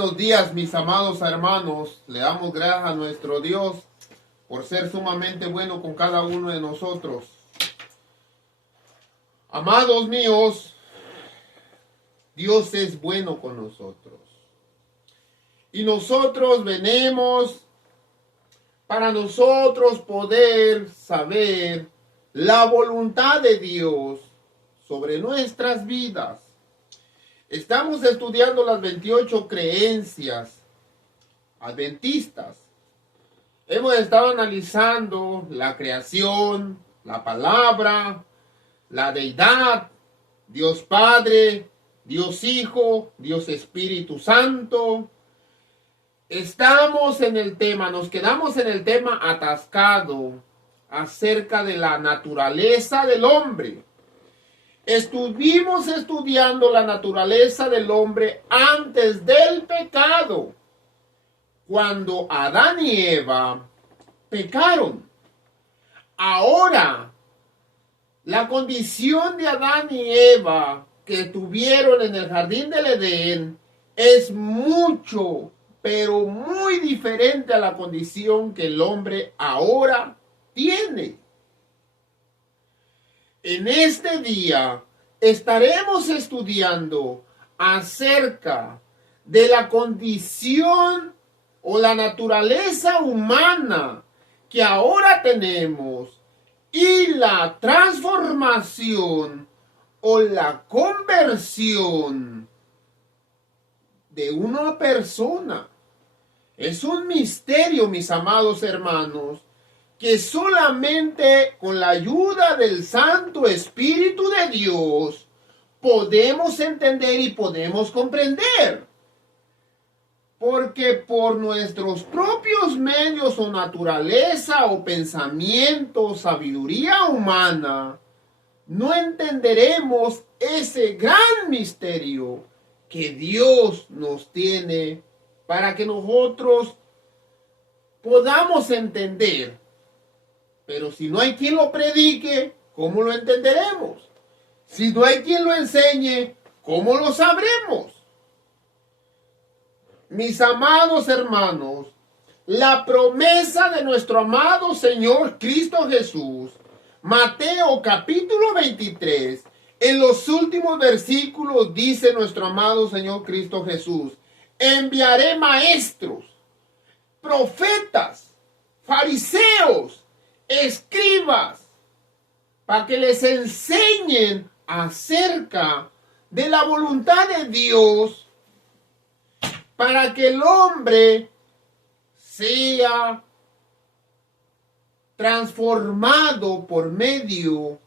Buenos días, mis amados hermanos. Le damos gracias a nuestro Dios por ser sumamente bueno con cada uno de nosotros. Amados míos, Dios es bueno con nosotros. Y nosotros venimos para nosotros poder saber la voluntad de Dios sobre nuestras vidas. Estamos estudiando las 28 creencias adventistas. Hemos estado analizando la creación, la palabra, la deidad, Dios Padre, Dios Hijo, Dios Espíritu Santo. Estamos en el tema, nos quedamos en el tema atascado acerca de la naturaleza del hombre. Estuvimos estudiando la naturaleza del hombre antes del pecado, cuando Adán y Eva pecaron. Ahora, la condición de Adán y Eva que tuvieron en el jardín del Edén es mucho, pero muy diferente a la condición que el hombre ahora tiene. En este día estaremos estudiando acerca de la condición o la naturaleza humana que ahora tenemos y la transformación o la conversión de una persona. Es un misterio, mis amados hermanos, que solamente con la ayuda del Santo Espíritu de Dios podemos entender y podemos comprender. Porque por nuestros propios medios o naturaleza o pensamiento, sabiduría humana, no entenderemos ese gran misterio que Dios nos tiene para que nosotros podamos entender. Pero si no hay quien lo predique, ¿cómo lo entenderemos? Si no hay quien lo enseñe, ¿cómo lo sabremos? Mis amados hermanos, la promesa de nuestro amado Señor Cristo Jesús, Mateo capítulo 23, en los últimos versículos dice nuestro amado Señor Cristo Jesús: enviaré maestros, profetas, fariseos, escribas, para que les enseñen acerca de la voluntad de Dios, para que el hombre sea transformado por medio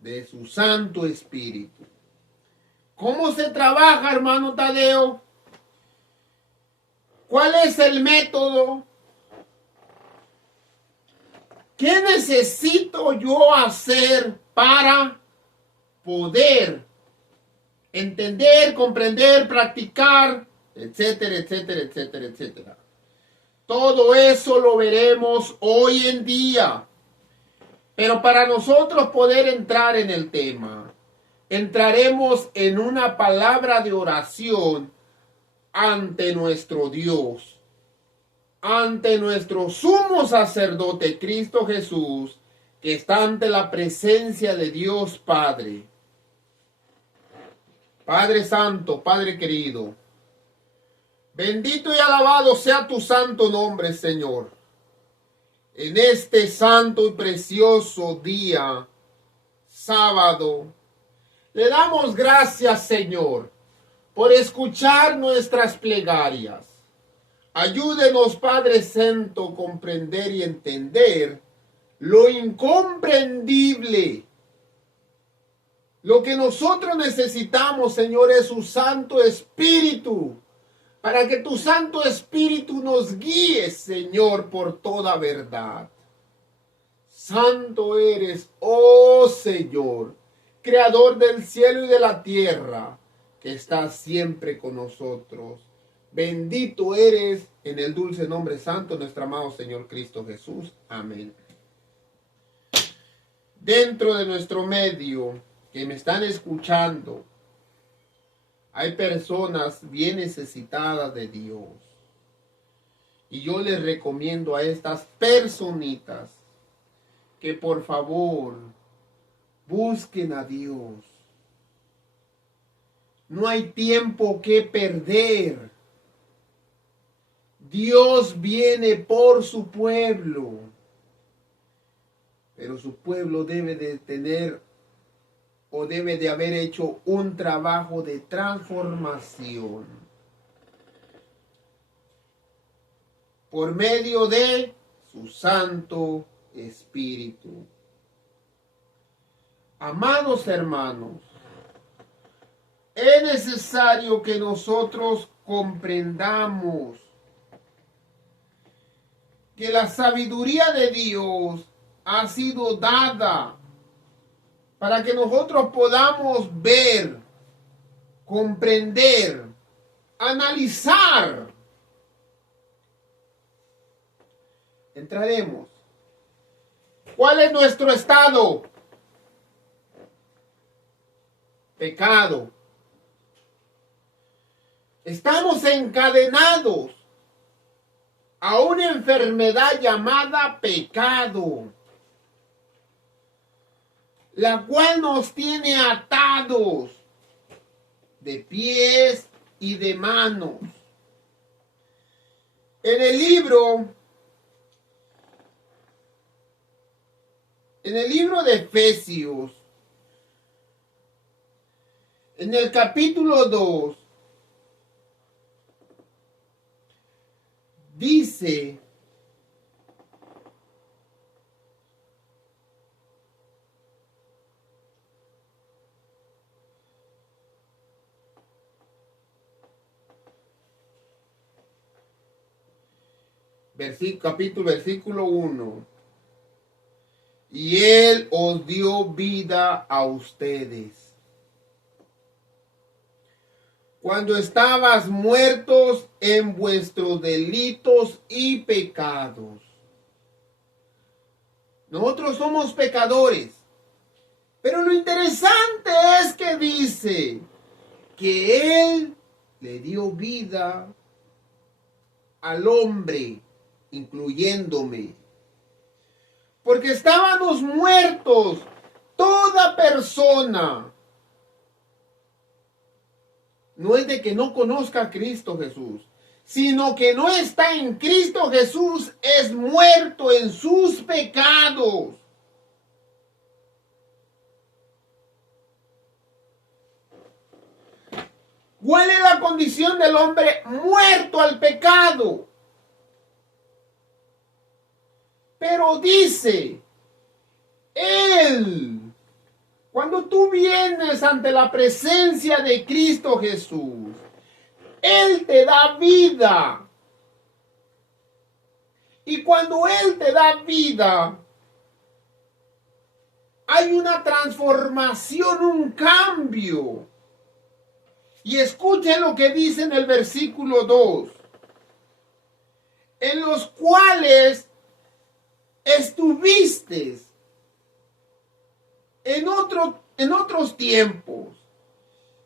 de su Santo Espíritu. ¿Cómo se trabaja, hermano Tadeo? ¿Cuál es el método? ¿Qué necesito yo hacer para poder entender, comprender, practicar, etcétera, etcétera, etcétera, etcétera? Todo eso lo veremos hoy en día. Pero para nosotros poder entrar en el tema, entraremos en una palabra de oración ante nuestro Dios, ante nuestro sumo sacerdote Cristo Jesús, que está ante la presencia de Dios Padre. Padre Santo, Padre querido, bendito y alabado sea tu santo nombre, Señor. En este santo y precioso día, sábado, le damos gracias, Señor, por escuchar nuestras plegarias. Ayúdenos, Padre Santo, a comprender y entender lo incomprendible. Lo que nosotros necesitamos, Señor, es su Santo Espíritu, para que tu Santo Espíritu nos guíe, Señor, por toda verdad. Santo eres, oh Señor, Creador del cielo y de la tierra, que estás siempre con nosotros. Bendito eres en el dulce nombre santo de nuestro amado Señor Cristo Jesús. Amén. Dentro de nuestro medio, que me están escuchando, hay personas bien necesitadas de Dios. Y yo les recomiendo a estas personitas que por favor busquen a Dios. No hay tiempo que perder. Dios viene por su pueblo. Pero su pueblo debe de tener o debe de haber hecho un trabajo de transformación por medio de su Santo Espíritu. Amados hermanos, es necesario que nosotros comprendamos que la sabiduría de Dios ha sido dada para que nosotros podamos ver, comprender, analizar. Entraremos. ¿Cuál es nuestro estado? pecado. Estamos encadenados a una enfermedad llamada pecado, la cual nos tiene atados de pies y de manos. En el libro de Efesios, en el capítulo 2, dice: versículo 1. Y Él os dio vida a ustedes cuando estabas muertos en vuestros delitos y pecados. Nosotros somos pecadores, pero lo interesante es que dice que Él le dio vida al hombre, incluyéndome, porque estábamos muertos. Toda persona, no es de que no conozca a Cristo Jesús, sino que no está en Cristo Jesús, es muerto en sus pecados. ¿Cuál es la condición del hombre? Muerto al pecado. Pero dice, Él, cuando tú vienes ante la presencia de Cristo Jesús, Él te da vida. Y cuando Él te da vida, hay una transformación, un cambio. Y escuchen lo que dice en el versículo 2. En los cuales estuviste en otros tiempos,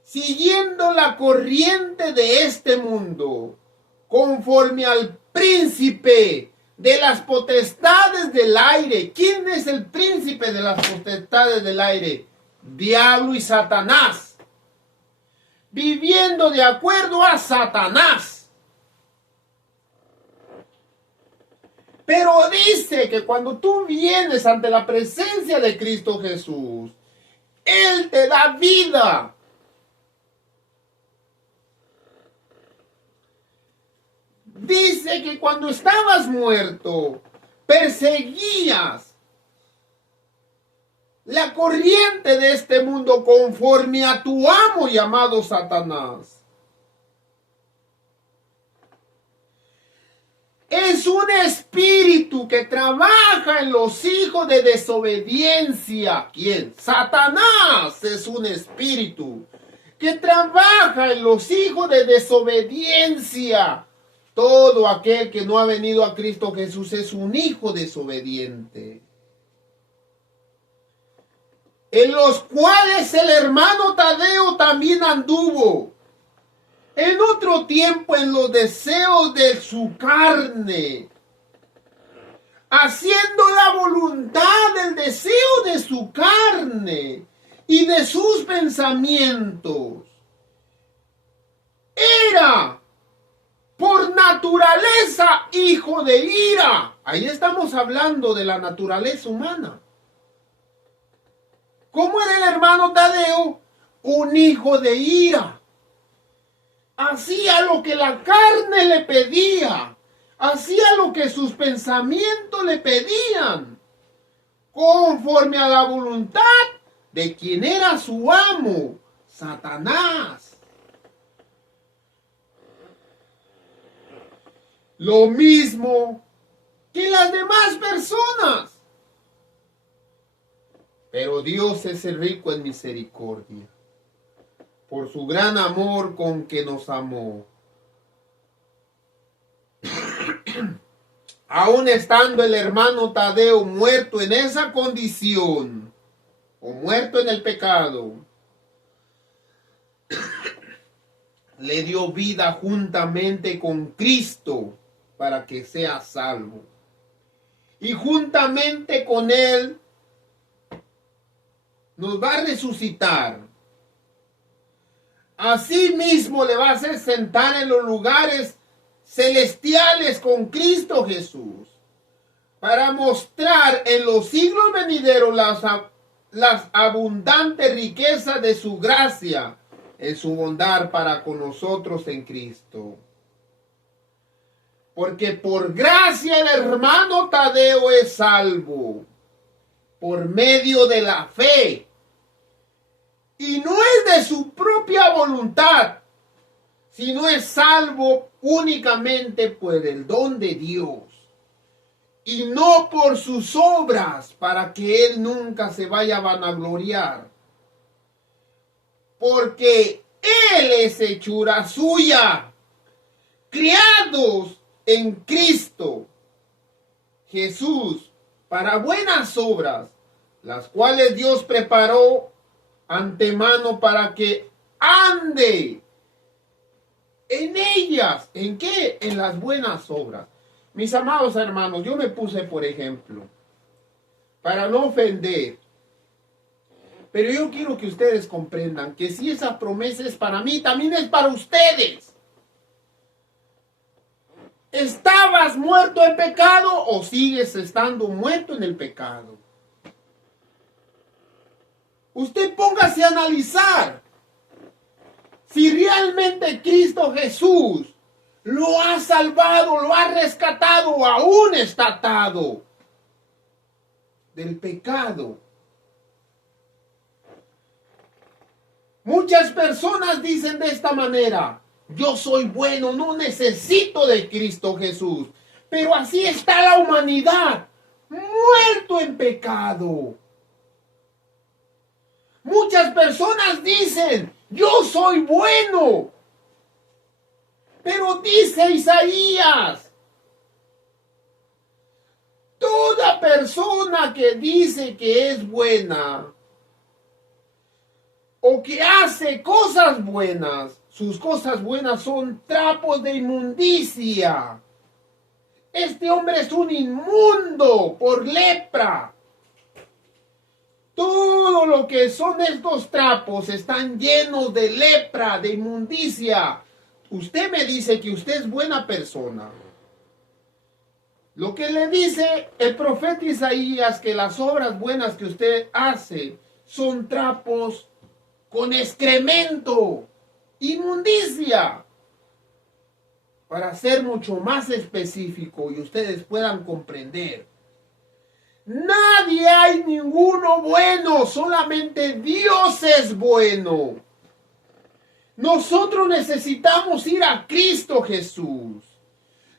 siguiendo la corriente de este mundo, conforme al príncipe de las potestades del aire. ¿Quién es el príncipe de las potestades del aire? Diablo y Satanás. Viviendo de acuerdo a Satanás. Pero dice que cuando tú vienes ante la presencia de Cristo Jesús, Él te da vida. Dice que cuando estabas muerto, perseguías la corriente de este mundo conforme a tu amo llamado Satanás. Es un espíritu que trabaja en los hijos de desobediencia. ¿Quién? Satanás es un espíritu que trabaja en los hijos de desobediencia. Todo aquel que no ha venido a Cristo Jesús es un hijo desobediente. En los cuales el hermano Tadeo también anduvo en otro tiempo en los deseos de su carne, haciendo la voluntad del deseo de su carne y de sus pensamientos. Era por naturaleza hijo de ira. Ahí estamos hablando de la naturaleza humana. ¿Cómo era el hermano Tadeo? Un hijo de ira. Hacía lo que la carne le pedía. Hacía lo que sus pensamientos le pedían. Conforme a la voluntad de quien era su amo, Satanás. Lo mismo que las demás personas. Pero Dios es el rico en misericordia, por su gran amor con que nos amó. Aún estando el hermano Tadeo muerto en esa condición, o muerto en el pecado, le dio vida juntamente con Cristo para que sea salvo. Y juntamente con Él nos va a resucitar. Asimismo le va a hacer sentar en los lugares celestiales con Cristo Jesús, para mostrar en los siglos venideros las abundantes riquezas de su gracia en su bondad para con nosotros en Cristo. Porque por gracia el hermano Tadeo es salvo, por medio de la fe. Y no es de su propia voluntad, sino es salvo únicamente por el don de Dios. Y no por sus obras, para que él nunca se vaya a vanagloriar. Porque él es hechura suya, criados en Cristo Jesús para buenas obras, las cuales Dios preparó antemano para que ande en ellas. ¿En qué? En las buenas obras. Mis amados hermanos, yo me puse por ejemplo, para no ofender, pero yo quiero que ustedes comprendan que si esa promesa es para mí, también es para ustedes. ¿Estabas muerto en pecado o sigues estando muerto en el pecado? Usted póngase a analizar si realmente Cristo Jesús lo ha salvado, lo ha rescatado o aún está atado del pecado. Muchas personas dicen de esta manera: yo soy bueno, no necesito de Cristo Jesús. Pero así está la humanidad, muerto en pecado. Muchas personas dicen: yo soy bueno. Pero dice Isaías: toda persona que dice que es buena o que hace cosas buenas, sus cosas buenas son trapos de inmundicia. Este hombre es un inmundo por lepra. Todo lo que son estos trapos están llenos de lepra, de inmundicia. Usted me dice que usted es buena persona. Lo que le dice el profeta Isaías, que las obras buenas que usted hace son trapos con excremento, inmundicia. Para ser mucho más específico y ustedes puedan comprender, nadie hay ninguno bueno, solamente Dios es bueno. Nosotros necesitamos ir a Cristo Jesús.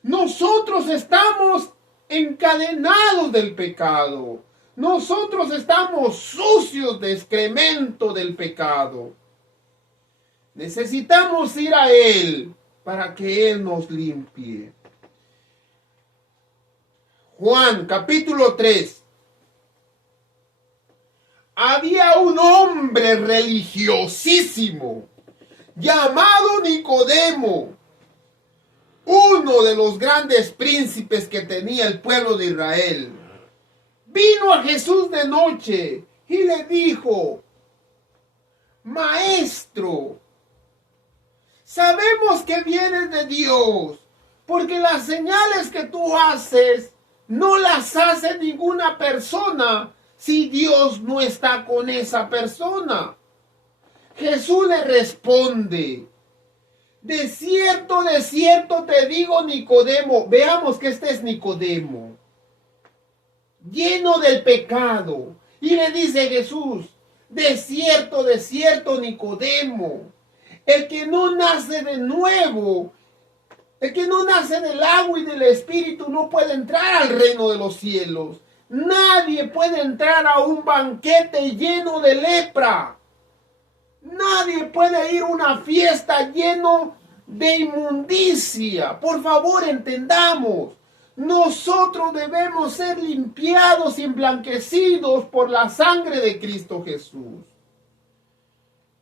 Nosotros estamos encadenados del pecado. Nosotros estamos sucios de excremento del pecado. Necesitamos ir a Él para que Él nos limpie. Juan capítulo 3. Había un hombre religiosísimo llamado Nicodemo, uno de los grandes príncipes que tenía el pueblo de Israel. Vino a Jesús de noche y le dijo: Maestro, sabemos que vienes de Dios, porque las señales que tú haces no las hace ninguna persona si Dios no está con esa persona. Jesús le responde: de cierto te digo, Nicodemo. Veamos que este es Nicodemo, lleno del pecado. Y le dice Jesús: de cierto, Nicodemo, el que no nace de nuevo, el que no nace del agua y del espíritu, no puede entrar al reino de los cielos. Nadie puede entrar a un banquete lleno de lepra. Nadie puede ir a una fiesta lleno de inmundicia. Por favor, entendamos. Nosotros debemos ser limpiados y emblanquecidos por la sangre de Cristo Jesús.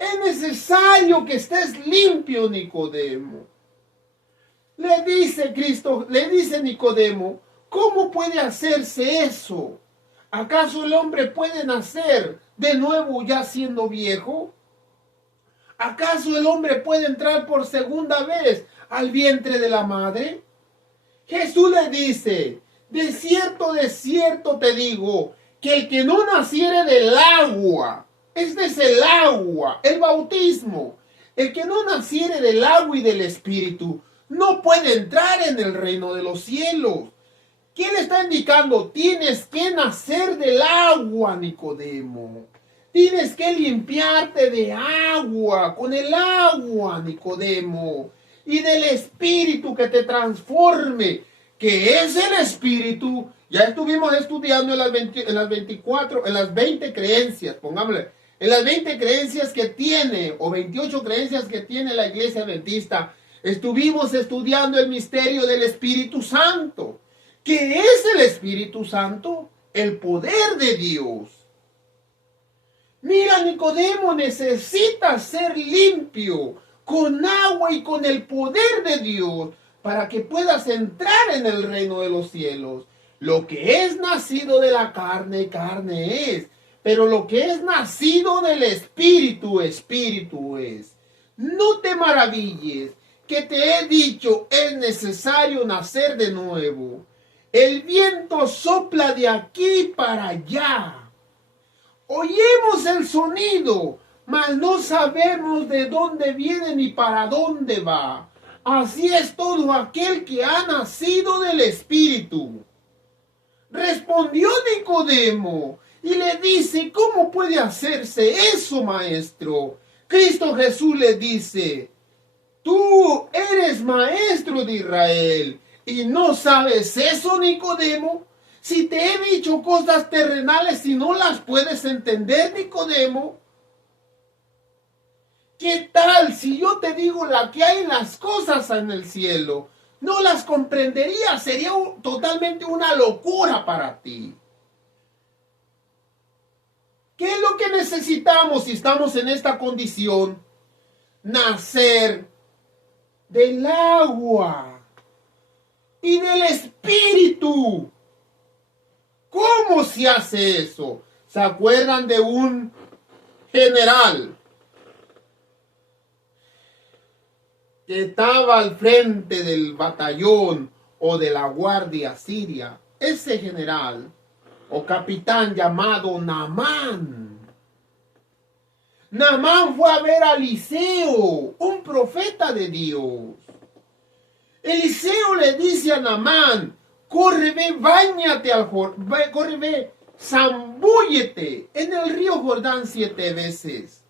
Es necesario que estés limpio, Nicodemo. Le dice Nicodemo, ¿cómo puede hacerse eso? ¿Acaso el hombre puede nacer de nuevo ya siendo viejo? ¿Acaso el hombre puede entrar por segunda vez al vientre de la madre? Jesús le dice, de cierto te digo, que el que no naciere del agua, este es el agua, el bautismo, el que no naciere del agua y del espíritu, no puede entrar en el reino de los cielos. ¿Quién le está indicando? Tienes que nacer del agua, Nicodemo. Tienes que limpiarte de agua, con el agua, Nicodemo. Y del espíritu que te transforme, que es el espíritu. Ya estuvimos estudiando en las 20 creencias, pongámosle, en las 20 creencias que tiene, o 28 creencias que tiene la Iglesia Adventista. Estuvimos estudiando el misterio del Espíritu Santo. ¿Qué es el Espíritu Santo? El poder de Dios. Mira, Nicodemo, necesita ser limpio con agua y con el poder de Dios para que puedas entrar en el reino de los cielos. Lo que es nacido de la carne, carne es. Pero lo que es nacido del Espíritu, Espíritu es. No te maravilles que te he dicho, es necesario nacer de nuevo. El viento sopla de aquí para allá. Oímos el sonido, mas no sabemos de dónde viene ni para dónde va. Así es todo aquel que ha nacido del Espíritu. Respondió Nicodemo y le dice, ¿cómo puede hacerse eso, maestro? Cristo Jesús le dice, tú eres maestro de Israel y no sabes eso, Nicodemo. Si te he dicho cosas terrenales y no las puedes entender, Nicodemo, ¿qué tal si yo te digo la que hay en las cosas en el cielo? No las comprenderías, sería totalmente una locura para ti. ¿Qué es lo que necesitamos si estamos en esta condición? Nacer del agua y del espíritu. ¿Cómo se hace eso? ¿Se acuerdan de un general que estaba al frente del batallón o de la guardia siria? Ese general o capitán llamado Naamán. Naamán fue a ver a Eliseo, un profeta de Dios. Eliseo le dice a Naamán, corre, ve, báñate corre, ve, zambúllete en el río Jordán 7 veces.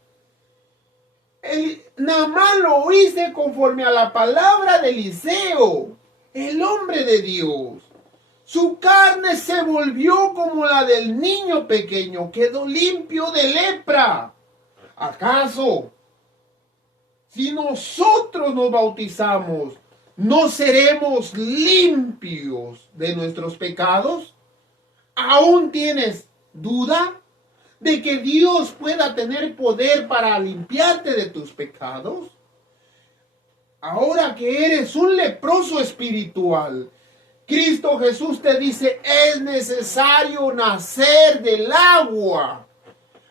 Naamán lo hizo conforme a la palabra de Eliseo, el hombre de Dios. Su carne se volvió como la del niño pequeño, quedó limpio de lepra. ¿Acaso, si nosotros nos bautizamos, no seremos limpios de nuestros pecados? ¿Aún tienes duda de que Dios pueda tener poder para limpiarte de tus pecados? Ahora que eres un leproso espiritual, Cristo Jesús te dice, es necesario nacer del agua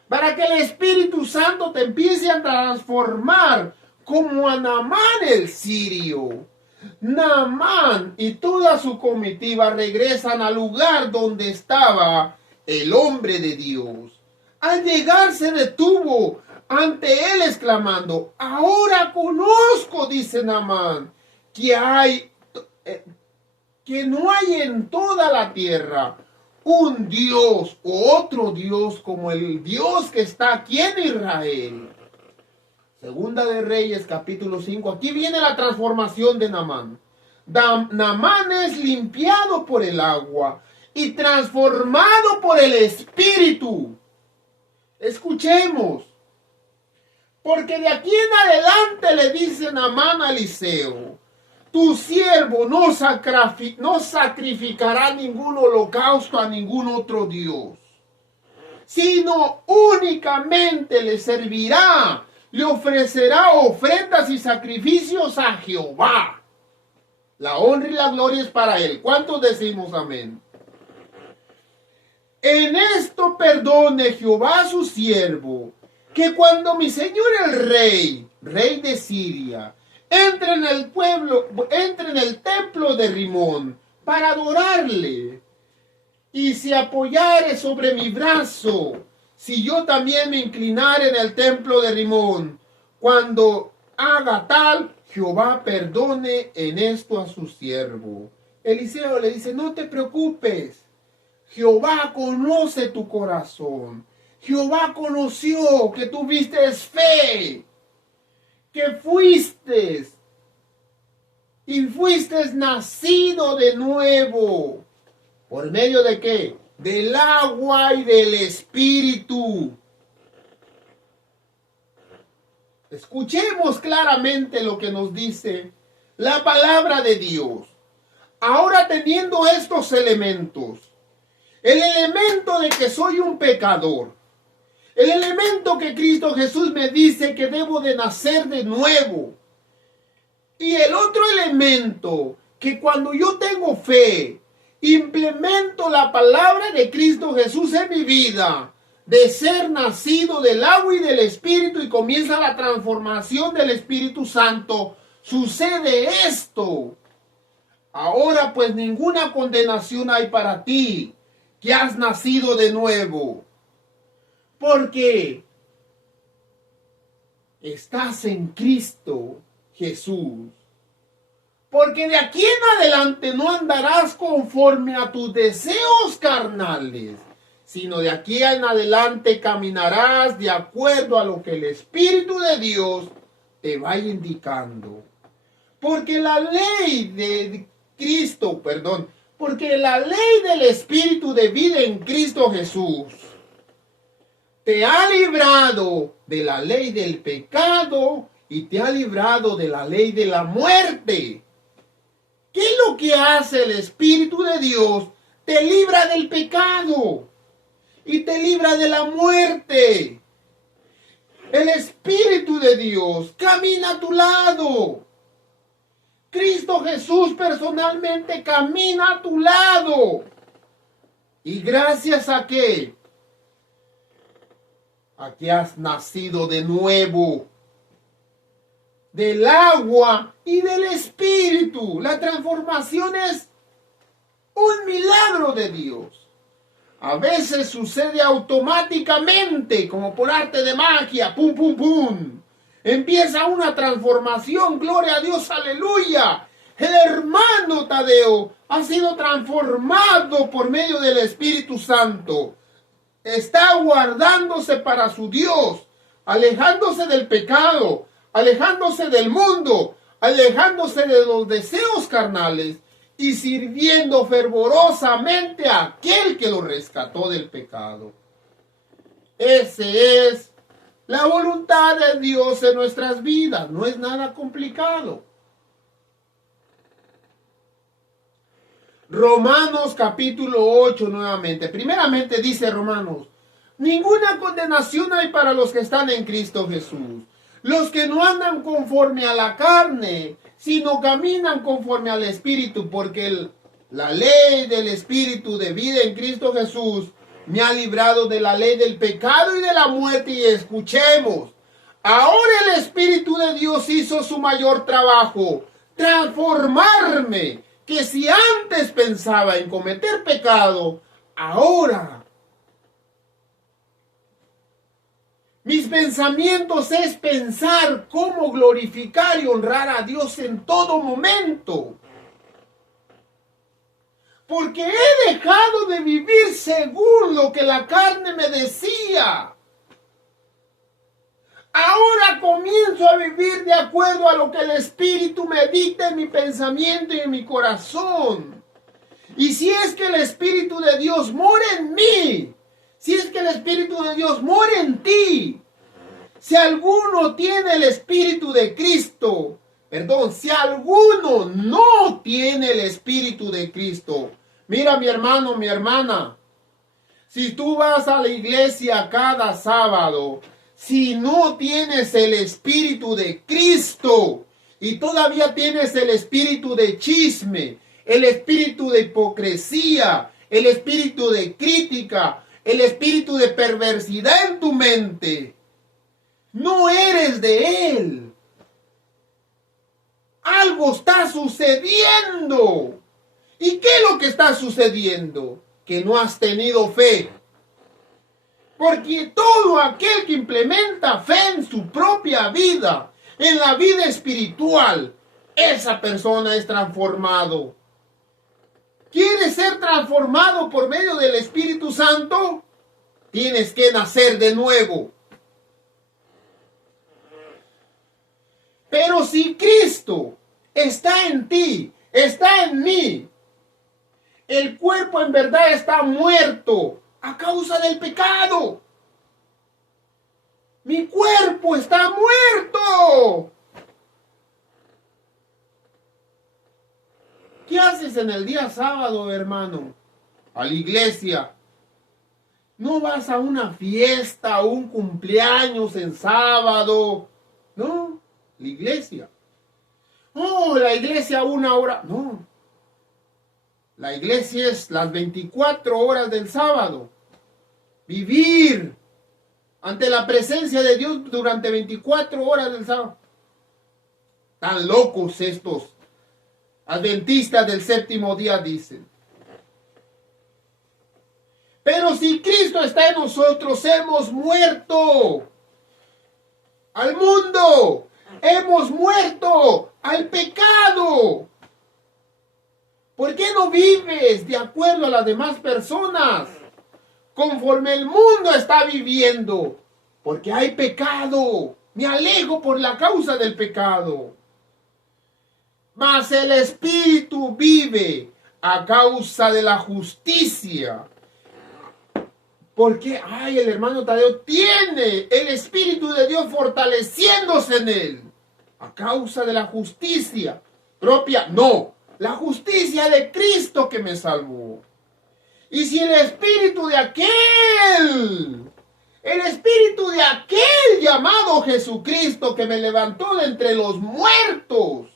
para que el Espíritu Santo te empiece a transformar como a Naamán el sirio. Naamán y toda su comitiva regresan al lugar donde estaba el hombre de Dios. Al llegar se detuvo ante él exclamando, ahora conozco, dice Naamán, que no hay en toda la tierra un Dios o otro Dios como el Dios que está aquí en Israel. Segunda de Reyes, capítulo 5. Aquí viene la transformación de Naamán. Naamán es limpiado por el agua y transformado por el Espíritu. Escuchemos. Porque de aquí en adelante le dice Naamán a Eliseo, tu siervo no sacrificará ningún holocausto a ningún otro Dios, sino únicamente le servirá le ofrecerá ofrendas y sacrificios a Jehová. La honra y la gloria es para él. ¿Cuántos decimos amén? En esto perdone Jehová a su siervo, que cuando mi señor el rey de Siria, entre en el templo de Rimón para adorarle, y se apoyare sobre mi brazo, si yo también me inclinare en el templo de Rimón, cuando haga tal, Jehová perdone en esto a su siervo. Eliseo le dice, no te preocupes, Jehová conoce tu corazón. Jehová conoció que tuviste fe, que fuiste nacido de nuevo. ¿Por medio de qué? Del agua y del Espíritu. Escuchemos claramente lo que nos dice la palabra de Dios. Ahora, teniendo estos elementos, el elemento de que soy un pecador, el elemento que Cristo Jesús me dice que debo de nacer de nuevo, y el otro elemento que cuando yo tengo fe, implemento la palabra de Cristo Jesús en mi vida, de ser nacido del agua y del Espíritu, y comienza la transformación del Espíritu Santo, sucede esto. Ahora pues ninguna condenación hay para ti, que has nacido de nuevo, porque estás en Cristo Jesús. Porque de aquí en adelante no andarás conforme a tus deseos carnales, sino de aquí en adelante caminarás de acuerdo a lo que el Espíritu de Dios te vaya indicando. Porque la ley de Cristo, porque la ley del Espíritu de vida en Cristo Jesús te ha librado de la ley del pecado y te ha librado de la ley de la muerte. ¿Qué es lo que hace el Espíritu de Dios? Te libra del pecado y te libra de la muerte. El Espíritu de Dios camina a tu lado. Cristo Jesús personalmente camina a tu lado. ¿Y gracias a qué? A que has nacido de nuevo. Del agua y del Espíritu. La transformación es un milagro de Dios. A veces sucede automáticamente, como por arte de magia. Pum, pum, pum. Empieza una transformación. Gloria a Dios, aleluya. El hermano Tadeo ha sido transformado por medio del Espíritu Santo. Está guardándose para su Dios, alejándose del pecado, alejándose del mundo, alejándose de los deseos carnales y sirviendo fervorosamente a aquel que lo rescató del pecado. Ese es la voluntad de Dios en nuestras vidas. No es nada complicado. Romanos capítulo 8 nuevamente. Primeramente dice Romanos, ninguna condenación hay para los que están en Cristo Jesús. Los que no andan conforme a la carne, sino caminan conforme al Espíritu, porque la ley del Espíritu de vida en Cristo Jesús me ha librado de la ley del pecado y de la muerte. Y escuchemos, ahora el Espíritu de Dios hizo su mayor trabajo, transformarme, que si antes pensaba en cometer pecado, ahora mis pensamientos es pensar cómo glorificar y honrar a Dios en todo momento. Porque he dejado de vivir según lo que la carne me decía. Ahora comienzo a vivir de acuerdo a lo que el Espíritu me dicta en mi pensamiento y en mi corazón. Y si es que el Espíritu de Dios mora en mí, si es que el Espíritu de Dios mora en ti, si alguno tiene el Espíritu de Cristo, si alguno no tiene el Espíritu de Cristo, mira mi hermano, mi hermana, si tú vas a la iglesia cada sábado, Si no tienes el espíritu de Cristo y todavía tienes el espíritu de chisme, el espíritu de hipocresía, el espíritu de crítica, el espíritu de perversidad en tu mente, no eres de Él. Algo está sucediendo. ¿Y qué es lo que está sucediendo? Que no has tenido fe. Porque todo aquel que implementa fe en su propia vida, en la vida espiritual, esa persona es transformado. ¿Quieres ser transformado por medio del Espíritu Santo? Tienes que nacer de nuevo. Pero si Cristo está en ti, está en mí, el cuerpo en verdad está muerto a causa del pecado. Mi cuerpo está muerto. ¿Qué haces en el día sábado, hermano? A la iglesia. No vas a una fiesta, a un cumpleaños en sábado. No, la iglesia. Oh, la iglesia 1 hora. No. La iglesia es las 24 horas del sábado. Vivir ante la presencia de Dios durante 24 horas del sábado. Tan locos estos adventistas del séptimo día dicen. Pero si Cristo está en nosotros, hemos muerto al mundo. Hemos muerto al pecado. ¿Por qué no vives de acuerdo a las demás personas? Conforme el mundo está viviendo. Porque hay pecado. Me alejo por la causa del pecado. Mas el Espíritu vive a causa de la justicia. Porque, el hermano Tadeo tiene el Espíritu de Dios fortaleciéndose en él. A causa de la justicia propia. No, la justicia de Cristo que me salvó. Y si el Espíritu de aquel llamado Jesucristo que me levantó de entre los muertos,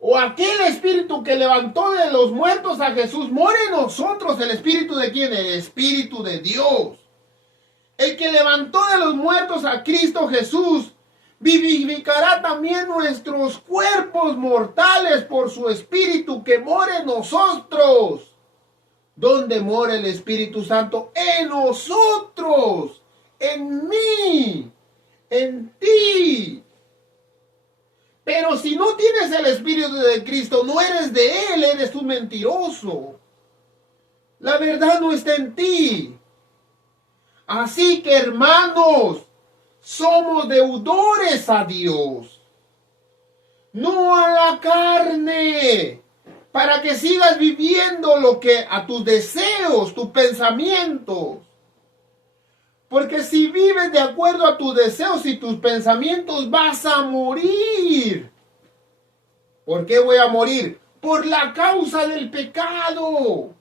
o aquel Espíritu que levantó de los muertos a Jesús, mora en nosotros. ¿El Espíritu de quién? El Espíritu de Dios. El que levantó de los muertos a Cristo Jesús, vivificará también nuestros cuerpos mortales por su Espíritu que mora en nosotros. ¿Dónde mora el Espíritu Santo? En nosotros, en mí, en ti. Pero si no tienes el Espíritu de Cristo, no eres de Él, eres un mentiroso. La verdad no está en ti. Así que, hermanos, somos deudores a Dios, no a la carne, para que sigas viviendo lo que a tus deseos, tus pensamientos. Porque si vives de acuerdo a tus deseos y tus pensamientos, vas a morir. ¿Por qué voy a morir? Por la causa del pecado.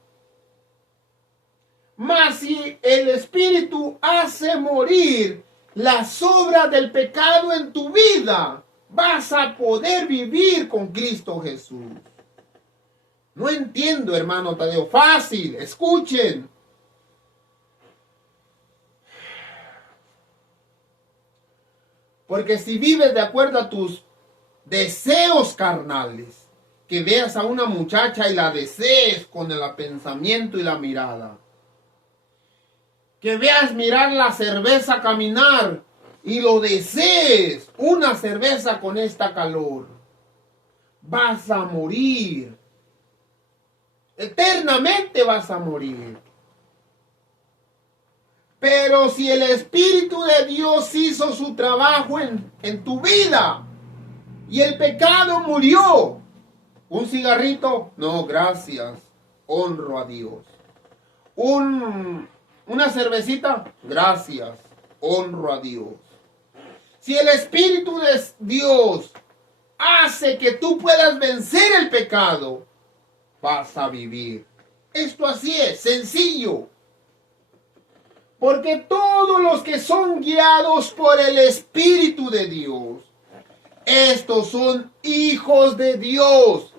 Mas si el Espíritu hace morir las obras del pecado en tu vida, vas a poder vivir con Cristo Jesús. No entiendo, hermano Tadeo. Fácil, escuchen. Porque si vives de acuerdo a tus deseos carnales, que veas a una muchacha y la desees con el pensamiento y la mirada, que veas mirar la cerveza caminar y lo desees, una cerveza con esta calor, vas a morir. Eternamente vas a morir. Pero si el Espíritu de Dios hizo su trabajo en tu vida y el pecado murió, ¿un cigarrito? No, gracias, honro a Dios. ¿Una cervecita? Gracias, honro a Dios. Si el Espíritu de Dios hace que tú puedas vencer el pecado, vas a vivir. Esto así es, sencillo. Porque todos los que son guiados por el Espíritu de Dios, estos son hijos de Dios.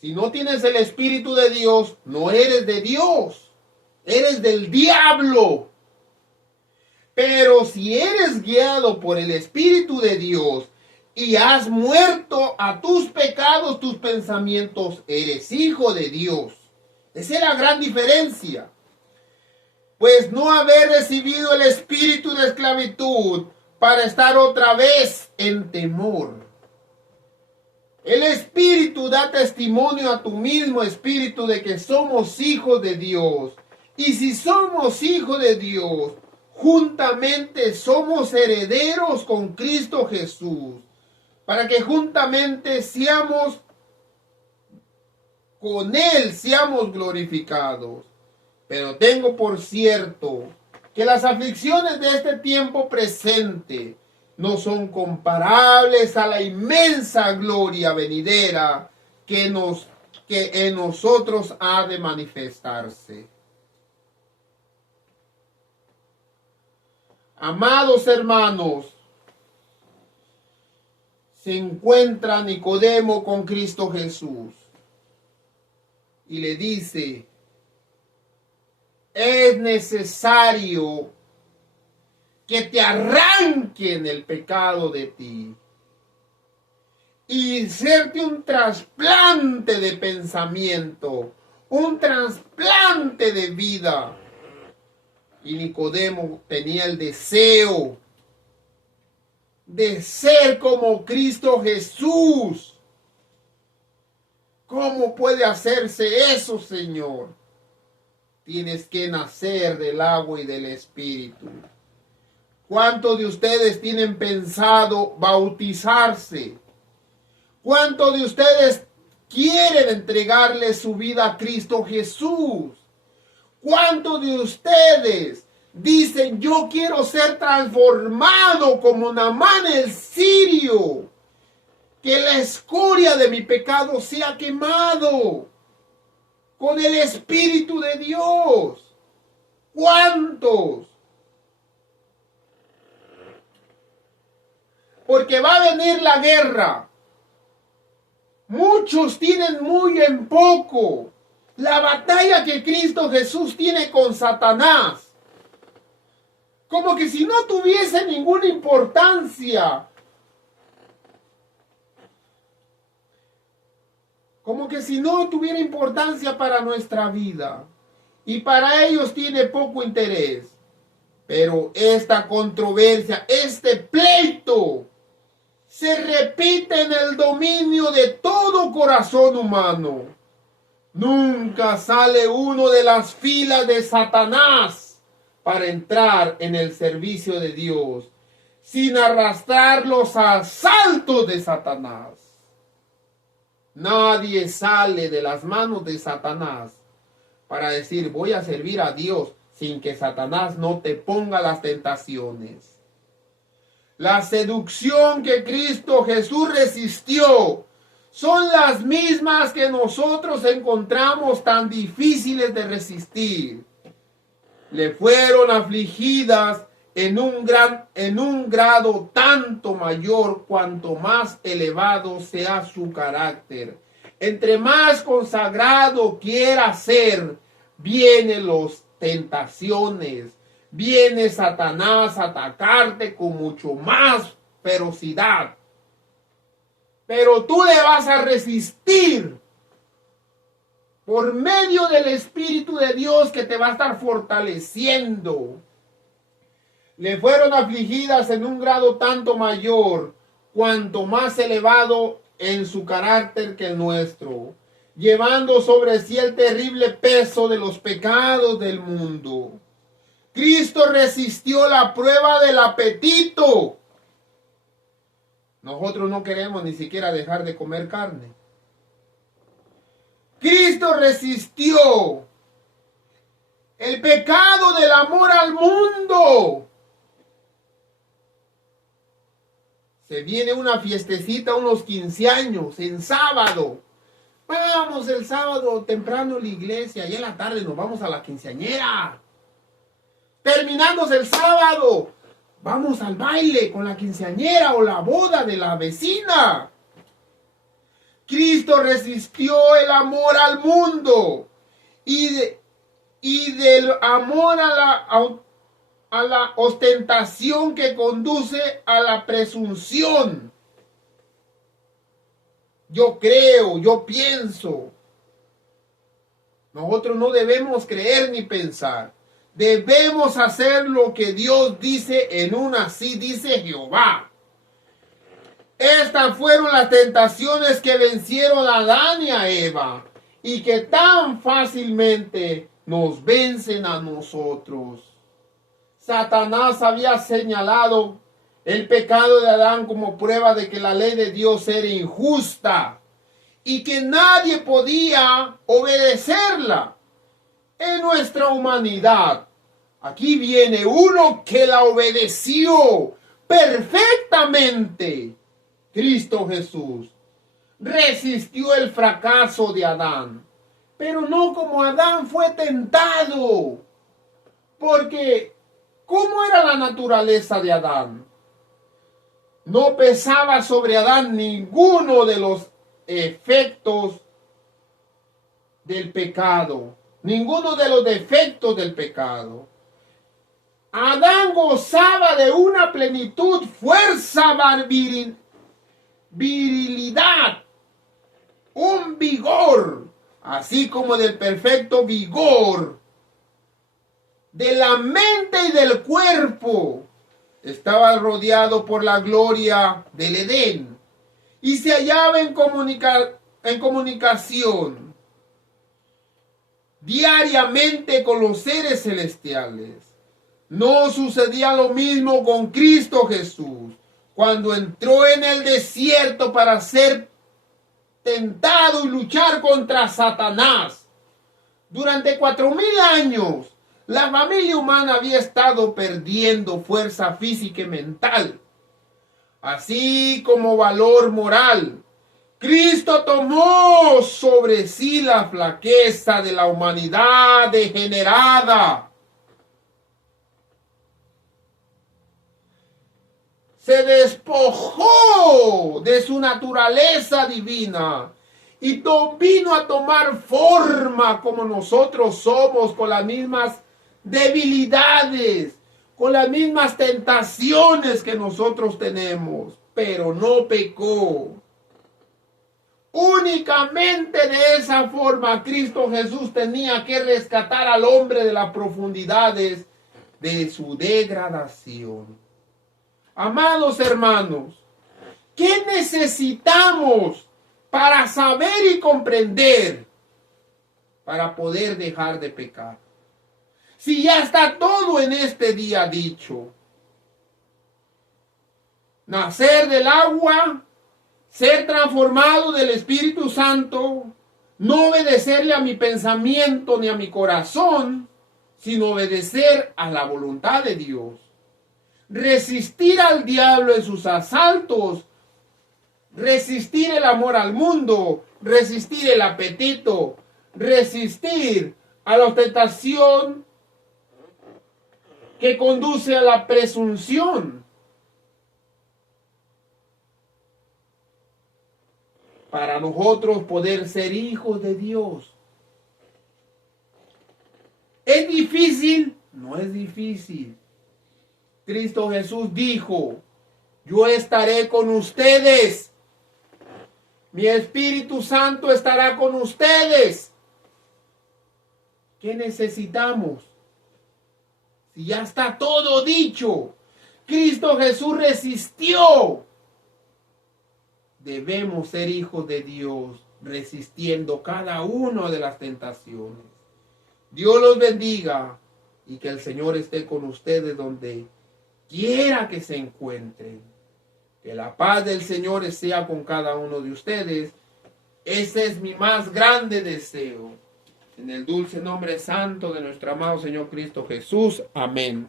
Si no tienes el Espíritu de Dios, no eres de Dios, eres del diablo. Pero si eres guiado por el Espíritu de Dios y has muerto a tus pecados, tus pensamientos, eres hijo de Dios. Esa es la gran diferencia. Pues no haber recibido el espíritu de esclavitud para estar otra vez en temor. El Espíritu da testimonio a tu mismo espíritu de que somos hijos de Dios. Y si somos hijos de Dios, juntamente somos herederos con Cristo Jesús, para que juntamente con Él seamos glorificados. Pero tengo por cierto que las aflicciones de este tiempo presente no son comparables a la inmensa gloria venidera que en nosotros ha de manifestarse. Amados hermanos, se encuentra Nicodemo con Cristo Jesús y le dice: es necesario que te arranquen el pecado de ti y hacerte un trasplante de pensamiento, un trasplante de vida. Y Nicodemo tenía el deseo de ser como Cristo Jesús. ¿Cómo puede hacerse eso, Señor? Tienes que nacer del agua y del Espíritu. ¿Cuántos de ustedes tienen pensado bautizarse? ¿Cuántos de ustedes quieren entregarle su vida a Cristo Jesús? ¿Cuántos de ustedes dicen: yo quiero ser transformado como Naamán el sirio? Que la escoria de mi pecado sea quemado con el Espíritu de Dios. ¿Cuántos? Porque va a venir la guerra. Muchos tienen muy en poco la batalla que Cristo Jesús tiene con Satanás. Como que si no tuviese ninguna importancia. Como que si no tuviera importancia para nuestra vida. Y para ellos tiene poco interés. Pero esta controversia, este pleito, se repite en el dominio de todo corazón humano. Nunca sale uno de las filas de Satanás para entrar en el servicio de Dios sin arrastrar los asaltos de Satanás. Nadie sale de las manos de Satanás para decir: voy a servir a Dios, sin que Satanás no te ponga las tentaciones. La seducción que Cristo Jesús resistió son las mismas que nosotros encontramos tan difíciles de resistir. Le fueron afligidas en un grado tanto mayor cuanto más elevado sea su carácter. Entre más consagrado quiera ser, vienen las tentaciones, viene Satanás a atacarte con mucho más ferocidad. Pero tú le vas a resistir por medio del Espíritu de Dios que te va a estar fortaleciendo. Le fueron afligidas en un grado tanto mayor, cuanto más elevado en su carácter que el nuestro, llevando sobre sí el terrible peso de los pecados del mundo. Cristo resistió la prueba del apetito. Nosotros no queremos ni siquiera dejar de comer carne. Cristo resistió el pecado del amor al mundo. Se viene una fiestecita, unos 15 años, en sábado. Vamos el sábado temprano a la iglesia y en la tarde nos vamos a la quinceañera. Terminándose el sábado, vamos al baile con la quinceañera o la boda de la vecina. Cristo resistió el amor al mundo y del amor a la ostentación que conduce a la presunción. Yo creo, yo pienso. Nosotros no debemos creer ni pensar. Debemos hacer lo que Dios dice en una, así dice Jehová. Estas fueron las tentaciones que vencieron a Adán y a Eva y que tan fácilmente nos vencen a nosotros. Satanás había señalado el pecado de Adán como prueba de que la ley de Dios era injusta y que nadie podía obedecerla. En nuestra humanidad, aquí viene uno que la obedeció perfectamente. Cristo Jesús resistió el fracaso de Adán, pero no como Adán fue tentado, porque ¿cómo era la naturaleza de Adán? No pesaba sobre Adán ninguno de los efectos del pecado, ninguno de los defectos del pecado. Adán gozaba de una plenitud, fuerza, virilidad, un vigor, así como del perfecto vigor de la mente y del cuerpo. Estaba rodeado por la gloria del Edén y se hallaba en comunicación diariamente con los seres celestiales. No sucedía lo mismo con Cristo Jesús cuando entró en el desierto para ser tentado y luchar contra Satanás. Durante 4,000 años, la familia humana había estado perdiendo fuerza física y mental, así como valor moral. Cristo tomó sobre sí la flaqueza de la humanidad degenerada. Se despojó de su naturaleza divina y vino a tomar forma como nosotros somos, con las mismas debilidades, con las mismas tentaciones que nosotros tenemos, pero no pecó. Únicamente de esa forma Cristo Jesús tenía que rescatar al hombre de las profundidades de su degradación. Amados hermanos, ¿qué necesitamos para saber y comprender para poder dejar de pecar? Si ya está todo en este día dicho. Nacer del agua, ser transformado del Espíritu Santo, no obedecerle a mi pensamiento ni a mi corazón, sino obedecer a la voluntad de Dios. Resistir al diablo en sus asaltos, resistir el amor al mundo, resistir el apetito, resistir a la ostentación que conduce a la presunción. Para nosotros poder ser hijos de Dios. ¿Es difícil? No es difícil. Cristo Jesús dijo, yo estaré con ustedes. Mi Espíritu Santo estará con ustedes. ¿Qué necesitamos? Si ya está todo dicho. Cristo Jesús resistió. Debemos ser hijos de Dios, resistiendo cada una de las tentaciones. Dios los bendiga y que el Señor esté con ustedes donde quiera que se encuentren. Que la paz del Señor sea con cada uno de ustedes. Ese es mi más grande deseo. En el dulce nombre santo de nuestro amado Señor Cristo Jesús. Amén.